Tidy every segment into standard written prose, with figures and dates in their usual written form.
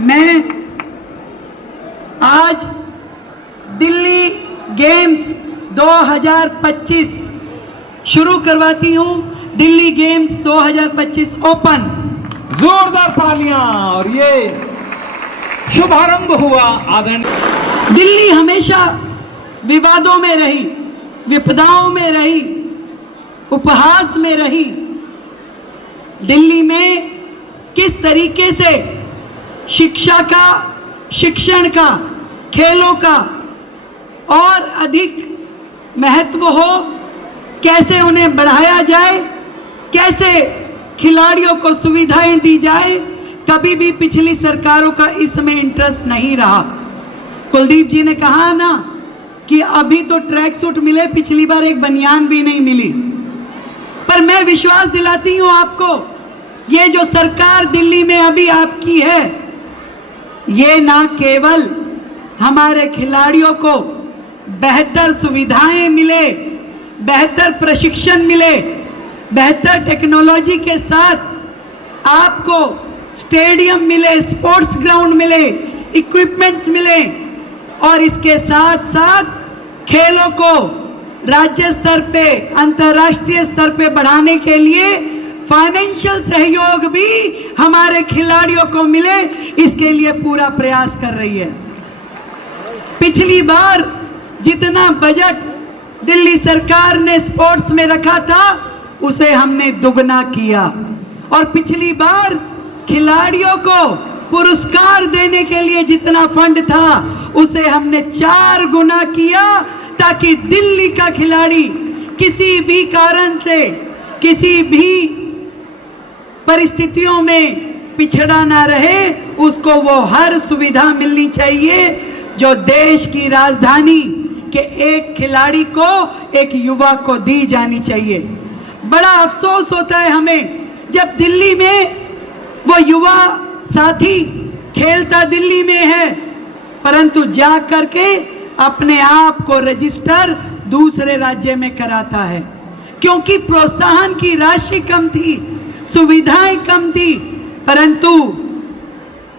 मैं आज दिल्ली गेम्स 2025 शुरू करवाती हूं। Delhi games 2025 open. जोरदार तालियां। और ये शुभारंभ हुआ आदरणीय। दिल्ली हमेशा विवादों में रही, विपदाओं में रही, उपहास में रही। दिल्ली में किस तरीके से शिक्षा का, शिक्षण का, खेलों का और अधिक महत्व हो, कैसे उन्हें बढ़ाया जाए, कैसे खिलाड़ियों को सुविधाएं दी जाए, कभी भी पिछली सरकारों का इसमें इंटरेस्ट नहीं रहा। कुलदीप जी ने कहा ना कि अभी तो ट्रैक सूट मिले, पिछली बार एक बनियान भी नहीं मिली। पर मैं विश्वास दिलाती हूं आपको, ये जो सरकार दिल्ली में अभी आपकी है, ये ना केवल हमारे खिलाड़ियों को बेहतर सुविधाएं मिले, बेहतर प्रशिक्षण मिले, बेहतर टेक्नोलॉजी के साथ आपको स्टेडियम मिले, स्पोर्ट्स ग्राउंड मिले, इक्विपमेंट्स मिले, और इसके साथ साथ खेलों को राज्य स्तर पे, अंतर्राष्ट्रीय स्तर पे बढ़ाने के लिए फाइनेंशियल सहयोग भी हमारे खिलाड़ियों को मिले, इसके लिए पूरा प्रयास कर रही है। पिछली बार जितना बजट दिल्ली सरकार ने स्पोर्ट्स में रखा था, उसे हमने दुगना किया, और पिछली बार खिलाड़ियों को पुरस्कार देने के लिए जितना फंड था, उसे हमने 4 गुना किया, ताकि दिल्ली का खिलाड़ी किसी भी कारण से, किसी भी परिस्थितियों में पिछड़ा ना रहे, उसको वो हर सुविधा मिलनी चाहिए जो देश की राजधानी के एक खिलाड़ी को, एक युवा को दी जानी चाहिए। बड़ा अफसोस होता है हमें जब दिल्ली में वो युवा साथी खेलता दिल्ली में है, परंतु जा करके अपने आप को रजिस्टर दूसरे राज्य में कराता है, क्योंकि प्रोत्साहन की राशि कम थी, सुविधाएं कम थी। परंतु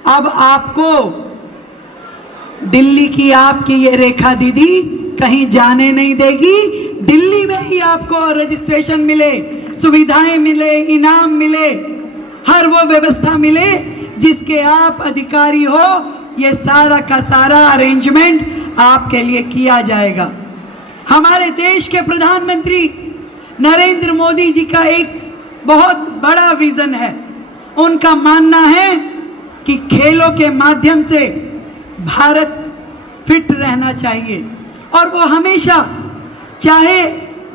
अब आपको दिल्ली की आपकी ये रेखा दीदी कहीं जाने नहीं देगी। दिल्ली में ही आपको रजिस्ट्रेशन मिले, सुविधाएं मिले, इनाम मिले, हर वो व्यवस्था मिले जिसके आप अधिकारी हो। ये सारा का सारा अरेंजमेंट आपके लिए किया जाएगा। हमारे देश के प्रधानमंत्री नरेंद्र मोदी जी का एक बहुत बड़ा विजन है। उनका मानना है कि खेलों के माध्यम से भारत फिट रहना चाहिए, और वो हमेशा, चाहे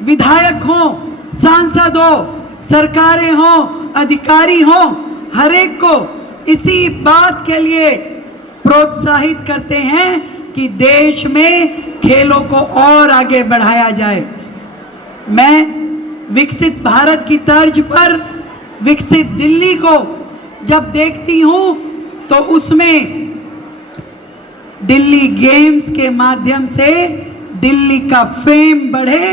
विधायक हो, सांसद हो, सरकारें हो, अधिकारी हो, हर एक को इसी बात के लिए प्रोत्साहित करते हैं कि देश में खेलों को और आगे बढ़ाया जाए। मैं विकसित भारत की तर्ज पर विकसित दिल्ली को जब देखती हूं, तो उसमें दिल्ली गेम्स के माध्यम से दिल्ली का फेम बढ़े,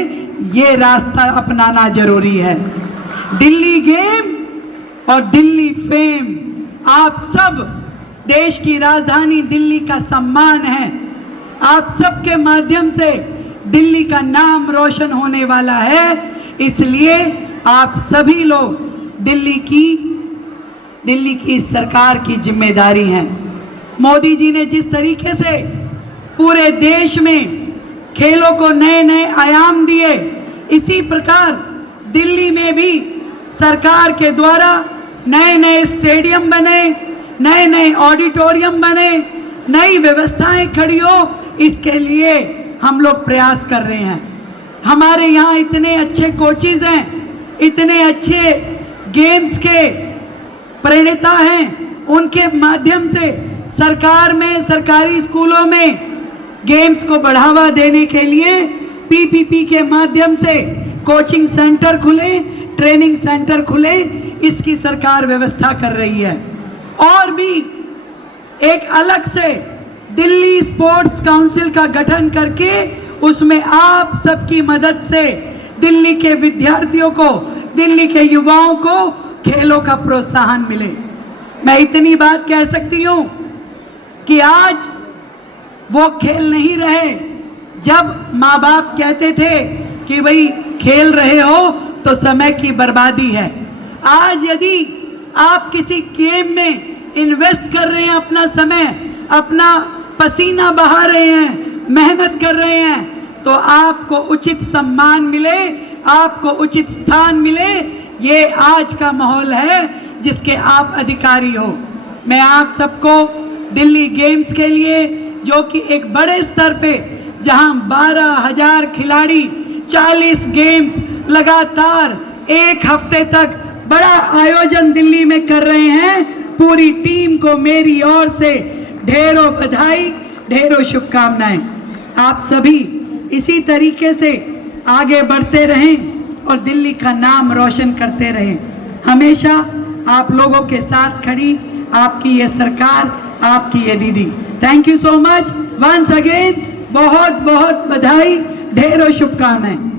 ये रास्ता अपनाना जरूरी है। दिल्ली गेम और दिल्ली फेम, आप सब, देश की राजधानी दिल्ली का सम्मान है। आप सबके माध्यम से दिल्ली का नाम रोशन होने वाला है। इसलिए आप सभी लोग दिल्ली की सरकार की जिम्मेदारी हैं। मोदी जी ने जिस तरीके से पूरे देश में खेलों को नए नए आयाम दिए, इसी प्रकार दिल्ली में भी सरकार के द्वारा नए नए स्टेडियम बने, नए नए ऑडिटोरियम बने, नई व्यवस्थाएं खड़ी हो, इसके लिए हम लोग प्रयास कर रहे हैं। हमारे यहाँ इतने अच्छे कोचेज हैं, इतने अच्छे गेम्स के प्रणेता हैं, उनके माध्यम से सरकार में, सरकारी स्कूलों में गेम्स को बढ़ावा देने के लिए पीपीपी के माध्यम से कोचिंग सेंटर खुले, ट्रेनिंग सेंटर खुले, इसकी सरकार व्यवस्था कर रही है। और भी एक अलग से दिल्ली स्पोर्ट्स काउंसिल का गठन करके उसमें आप सबकी मदद से दिल्ली के विद्यार्थियों को, दिल्ली के युवाओं को खेलों का प्रोत्साहन मिले। मैं इतनी बात कह सकती हूँ कि आज वो खेल नहीं रहे। जब माँ बाप कहते थे कि भाई खेल रहे हो तो समय की बर्बादी है, आज यदि आप किसी गेम में इन्वेस्ट कर रहे हैं अपना समय, अपना पसीना बहा रहे हैं, मेहनत कर रहे हैं, तो आपको उचित सम्मान मिले, आपको उचित स्थान मिले। ये आज का माहौल है जिसके आप अधिकारी हो। मैं आप सबको दिल्ली गेम्स के लिए, जो कि एक बड़े स्तर पे, जहां 12,000 खिलाड़ी 40 गेम्स लगातार एक हफ्ते तक बड़ा आयोजन दिल्ली में कर रहे हैं, पूरी टीम को मेरी ओर से ढेरों बधाई, ढेरों शुभकामनाएं। आप सभी इसी तरीके से आगे बढ़ते रहें और दिल्ली का नाम रोशन करते रहें। हमेशा आप लोगों के साथ खड़ी आपकी ये सरकार, आपकी ये दीदी। Thank you so much once again, बहुत बहुत बधाई, ढेरों शुभकामनाएं।